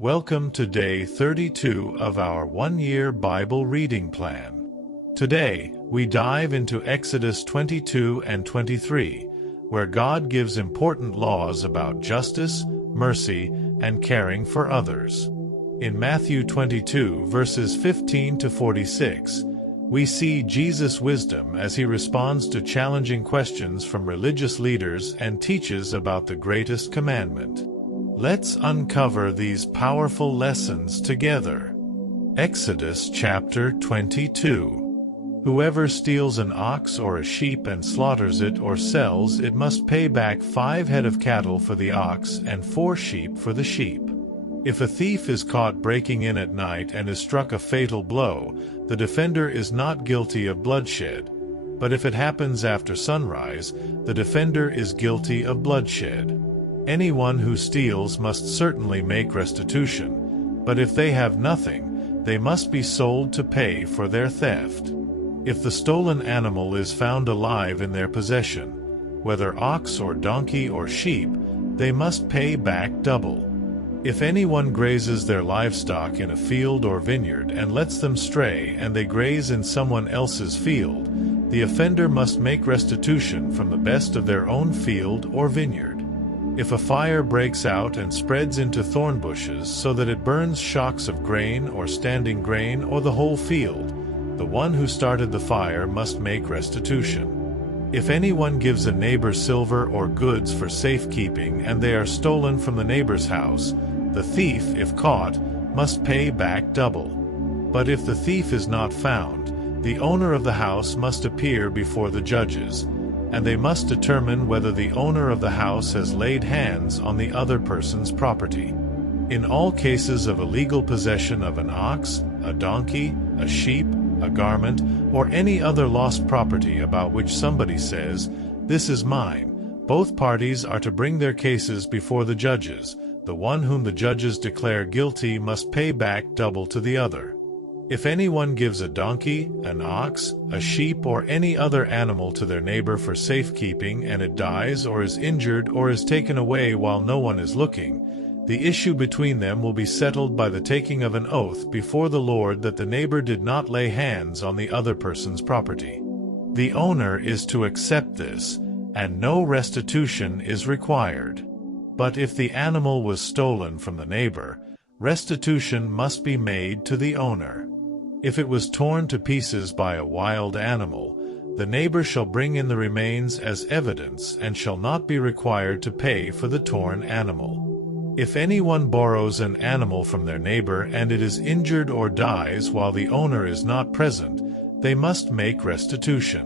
Welcome to day 32 of our one-year Bible reading plan. Today, we dive into Exodus 22 and 23, where God gives important laws about justice, mercy, and caring for others. In Matthew 22, verses 15 to 46, we see Jesus' wisdom as he responds to challenging questions from religious leaders and teaches about the Greatest Commandment. Let's uncover these powerful lessons together. Exodus chapter 22. Whoever steals an ox or a sheep and slaughters it or sells it must pay back 5 head of cattle for the ox and 4 sheep for the sheep. If a thief is caught breaking in at night and is struck a fatal blow, the defender is not guilty of bloodshed. But if it happens after sunrise, the defender is guilty of bloodshed. Anyone who steals must certainly make restitution, but if they have nothing, they must be sold to pay for their theft. If the stolen animal is found alive in their possession, whether ox or donkey or sheep, they must pay back double. If anyone grazes their livestock in a field or vineyard and lets them stray and they graze in someone else's field, the offender must make restitution from the best of their own field or vineyard. If a fire breaks out and spreads into thorn bushes so that it burns shocks of grain or standing grain or the whole field, the one who started the fire must make restitution. If anyone gives a neighbor silver or goods for safekeeping and they are stolen from the neighbor's house, the thief, if caught, must pay back double. But if the thief is not found, the owner of the house must appear before the judges, and they must determine whether the owner of the house has laid hands on the other person's property. In all cases of illegal possession of an ox, a donkey, a sheep, a garment, or any other lost property about which somebody says, "This is mine," both parties are to bring their cases before the judges. The one whom the judges declare guilty must pay back double to the other. If anyone gives a donkey, an ox, a sheep, or any other animal to their neighbor for safekeeping and it dies or is injured or is taken away while no one is looking, the issue between them will be settled by the taking of an oath before the Lord that the neighbor did not lay hands on the other person's property. The owner is to accept this, and no restitution is required. But if the animal was stolen from the neighbor, restitution must be made to the owner. If it was torn to pieces by a wild animal, the neighbor shall bring in the remains as evidence and shall not be required to pay for the torn animal. If anyone borrows an animal from their neighbor and it is injured or dies while the owner is not present, they must make restitution.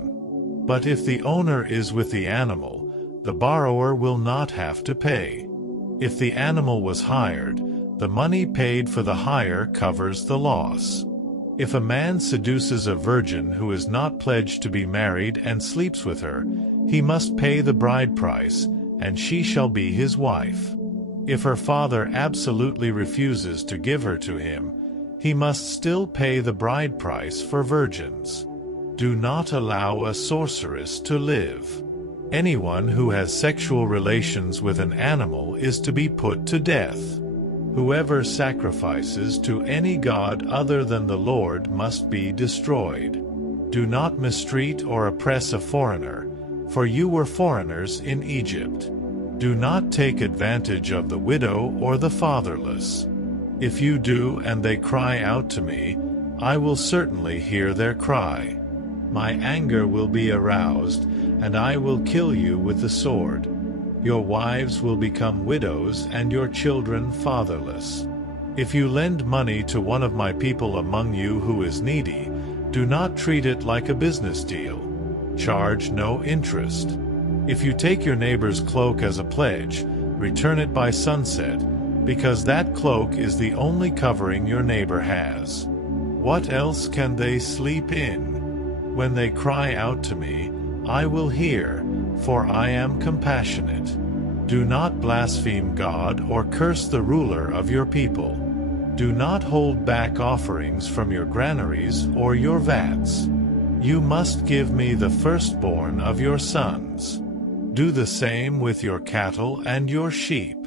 But if the owner is with the animal, the borrower will not have to pay. If the animal was hired, the money paid for the hire covers the loss. If a man seduces a virgin who is not pledged to be married and sleeps with her, he must pay the bride price, and she shall be his wife. If her father absolutely refuses to give her to him, he must still pay the bride price for virgins. Do not allow a sorceress to live. Anyone who has sexual relations with an animal is to be put to death. Whoever sacrifices to any god other than the Lord must be destroyed. Do not mistreat or oppress a foreigner, for you were foreigners in Egypt. Do not take advantage of the widow or the fatherless. If you do and they cry out to me, I will certainly hear their cry. My anger will be aroused, and I will kill you with the sword. Your wives will become widows and your children fatherless. If you lend money to one of my people among you who is needy, do not treat it like a business deal. Charge no interest. If you take your neighbor's cloak as a pledge, return it by sunset, because that cloak is the only covering your neighbor has. What else can they sleep in? When they cry out to me, I will hear, for I am compassionate. Do not blaspheme God or curse the ruler of your people. Do not hold back offerings from your granaries or your vats. You must give me the firstborn of your sons. Do the same with your cattle and your sheep.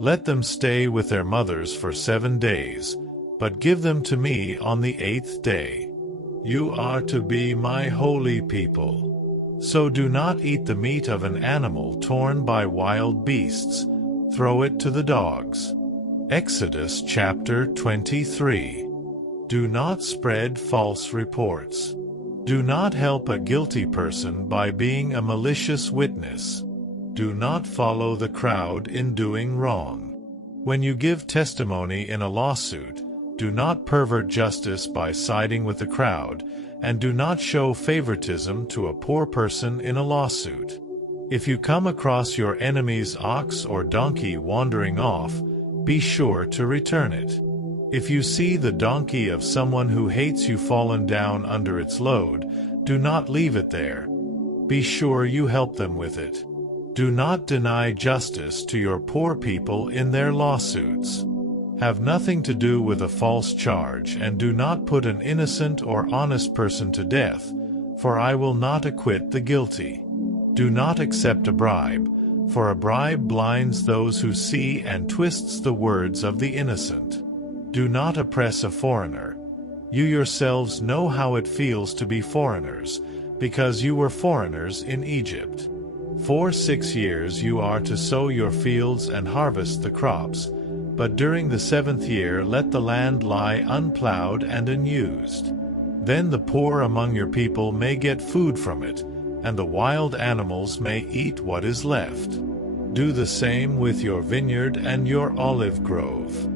Let them stay with their mothers for 7 days, but give them to me on the 8th day. You are to be my holy people. So do not eat the meat of an animal torn by wild beasts. Throw it to the dogs. Exodus chapter 23. Do not spread false reports. Do not help a guilty person by being a malicious witness. Do not follow the crowd in doing wrong. When you give testimony in a lawsuit, do not pervert justice by siding with the crowd, and do not show favoritism to a poor person in a lawsuit. If you come across your enemy's ox or donkey wandering off, be sure to return it. If you see the donkey of someone who hates you fallen down under its load, do not leave it there. Be sure you help them with it. Do not deny justice to your poor people in their lawsuits. Have nothing to do with a false charge, and do not put an innocent or honest person to death, for I will not acquit the guilty. Do not accept a bribe, for a bribe blinds those who see and twists the words of the innocent. Do not oppress a foreigner. You yourselves know how it feels to be foreigners, because you were foreigners in Egypt. For 6 years you are to sow your fields and harvest the crops, but during the 7th year let the land lie unplowed and unused. Then the poor among your people may get food from it, and the wild animals may eat what is left. Do the same with your vineyard and your olive grove.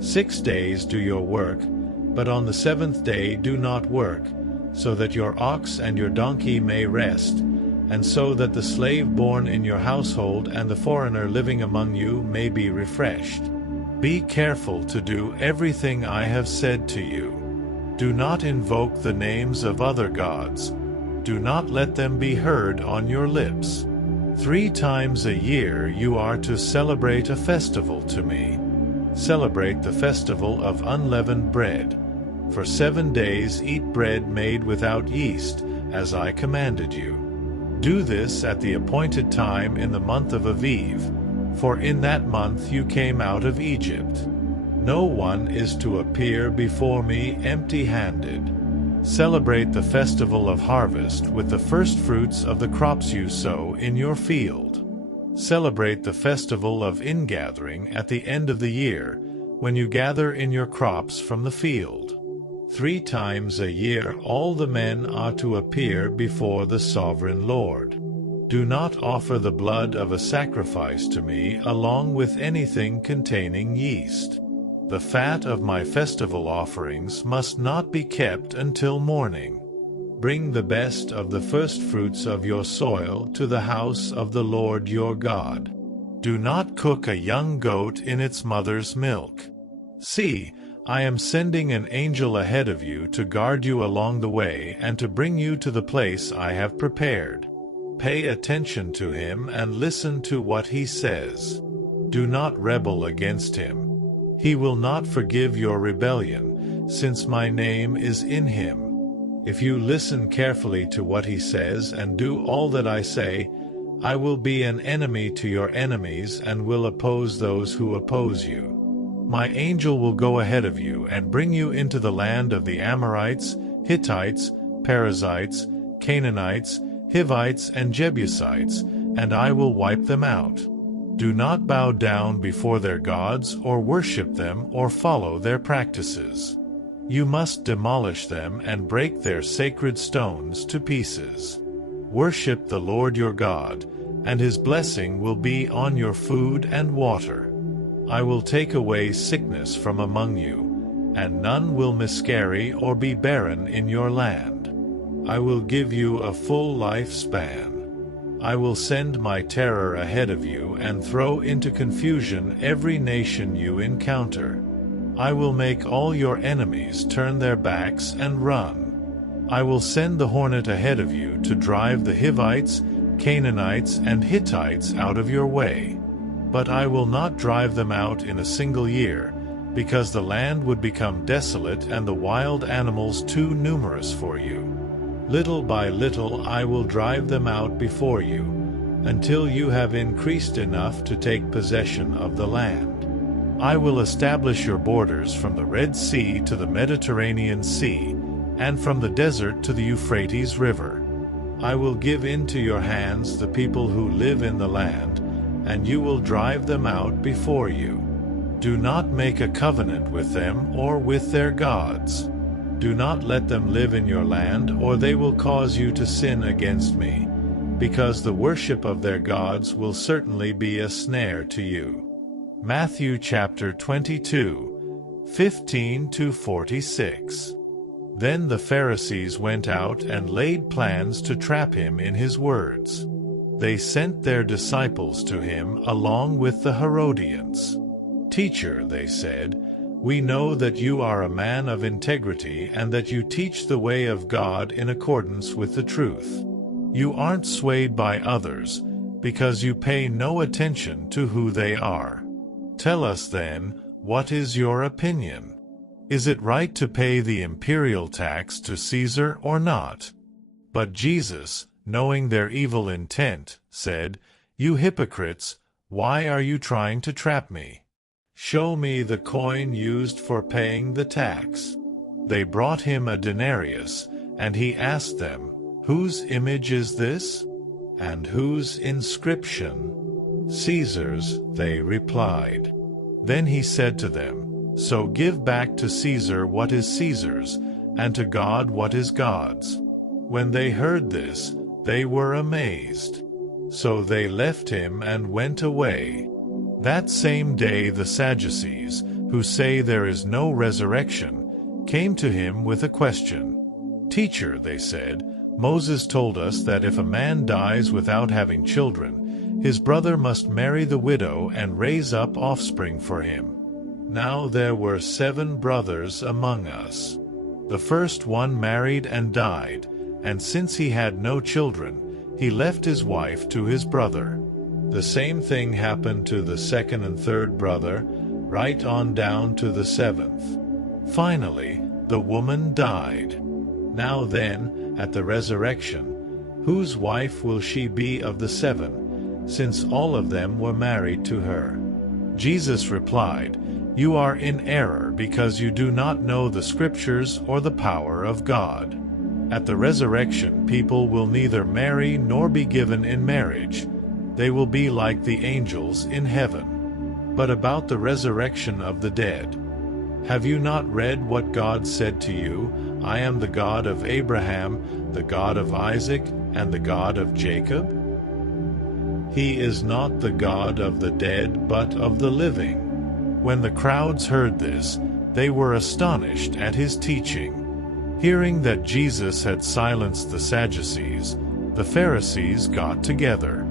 6 days do your work, but on the 7th day do not work, so that your ox and your donkey may rest, and so that the slave born in your household and the foreigner living among you may be refreshed. Be careful to do everything I have said to you. Do not invoke the names of other gods. Do not let them be heard on your lips. 3 times a year you are to celebrate a festival to me. Celebrate the festival of unleavened bread. For 7 days eat bread made without yeast, as I commanded you. Do this at the appointed time in the month of Aviv, for in that month you came out of Egypt. No one is to appear before me empty-handed. Celebrate the festival of harvest with the first fruits of the crops you sow in your field. Celebrate the festival of ingathering at the end of the year, when you gather in your crops from the field. 3 times a year all the men are to appear before the sovereign Lord. Do not offer the blood of a sacrifice to me along with anything containing yeast. The fat of my festival offerings must not be kept until morning. Bring the best of the firstfruits of your soil to the house of the Lord your God. Do not cook a young goat in its mother's milk. See, I am sending an angel ahead of you to guard you along the way and to bring you to the place I have prepared. Pay attention to him and listen to what he says. Do not rebel against him. He will not forgive your rebellion, since my name is in him. If you listen carefully to what he says and do all that I say, I will be an enemy to your enemies and will oppose those who oppose you. My angel will go ahead of you and bring you into the land of the Amorites, Hittites, Perizzites, Canaanites, Hivites, and Jebusites, and I will wipe them out. Do not bow down before their gods or worship them or follow their practices. You must demolish them and break their sacred stones to pieces. Worship the Lord your God, and his blessing will be on your food and water. I will take away sickness from among you, and none will miscarry or be barren in your land. I will give you a full lifespan. I will send my terror ahead of you and throw into confusion every nation you encounter. I will make all your enemies turn their backs and run. I will send the hornet ahead of you to drive the Hivites, Canaanites, and Hittites out of your way. But I will not drive them out in a single year, because the land would become desolate and the wild animals too numerous for you. Little by little I will drive them out before you, until you have increased enough to take possession of the land. I will establish your borders from the Red Sea to the Mediterranean Sea, and from the desert to the Euphrates River. I will give into your hands the people who live in the land, and you will drive them out before you. Do not make a covenant with them or with their gods. Do not let them live in your land, or they will cause you to sin against me, because the worship of their gods will certainly be a snare to you. Matthew chapter 22, 15-46. Then the Pharisees went out and laid plans to trap him in his words. They sent their disciples to him along with the Herodians. "Teacher," they said, "we know that you are a man of integrity and that you teach the way of God in accordance with the truth. You aren't swayed by others, because you pay no attention to who they are. Tell us then, what is your opinion? Is it right to pay the imperial tax to Caesar or not?" But Jesus, knowing their evil intent, said, "You hypocrites, why are you trying to trap me? Show me the coin used for paying the tax." They brought him a denarius, and he asked them, "Whose image is this? And whose inscription?" "Caesar's," they replied. Then he said to them, "So give back to Caesar what is Caesar's, and to God what is God's." When they heard this, they were amazed. So they left him and went away. That same day the Sadducees, who say there is no resurrection, came to him with a question. "Teacher," they said, "Moses told us that if a man dies without having children, his brother must marry the widow and raise up offspring for him. Now there were 7 brothers among us. The first one married and died, and since he had no children, he left his wife to his brother. The same thing happened to the second and third brother, right on down to the 7th. Finally, the woman died. Now then, at the resurrection, whose wife will she be of the 7, since all of them were married to her?" Jesus replied, "You are in error because you do not know the Scriptures or the power of God. At the resurrection, people will neither marry nor be given in marriage. They will be like the angels in heaven. But about the resurrection of the dead, have you not read what God said to you? I am the God of Abraham, the God of Isaac, and the God of Jacob? He is not the God of the dead, but of the living." When the crowds heard this, they were astonished at his teaching. Hearing that Jesus had silenced the Sadducees, the Pharisees got together.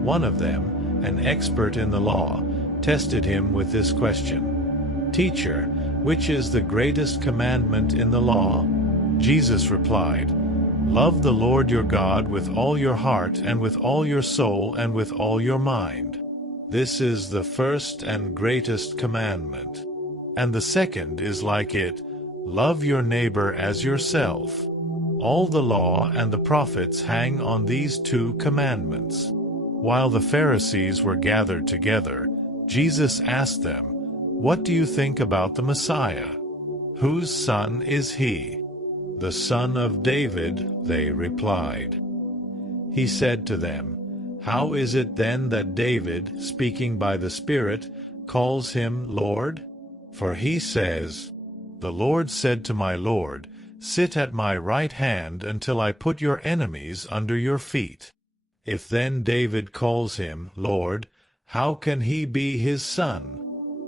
One of them, an expert in the law, tested him with this question. "Teacher, which is the greatest commandment in the law?" Jesus replied, "Love the Lord your God with all your heart and with all your soul and with all your mind. This is the first and greatest commandment. And the second is like it, love your neighbor as yourself. All the law and the prophets hang on these 2 commandments." While the Pharisees were gathered together, Jesus asked them, "What do you think about the Messiah? Whose son is he?" "The son of David," they replied. He said to them, "How is it then that David, speaking by the Spirit, calls him Lord? For he says, 'The Lord said to my Lord, Sit at my right hand until I put your enemies under your feet.' If then David calls him Lord, how can he be his son?"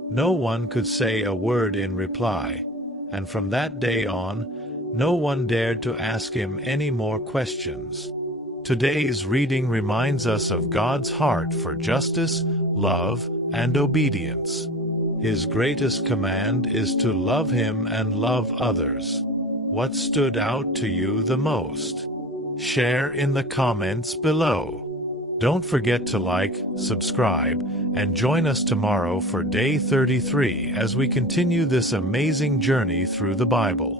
No one could say a word in reply, and from that day on, no one dared to ask him any more questions. Today's reading reminds us of God's heart for justice, love, and obedience. His greatest command is to love Him and love others. What stood out to you the most? Share in the comments below. Don't forget to like, subscribe, and join us tomorrow for Day 33 as we continue this amazing journey through the Bible.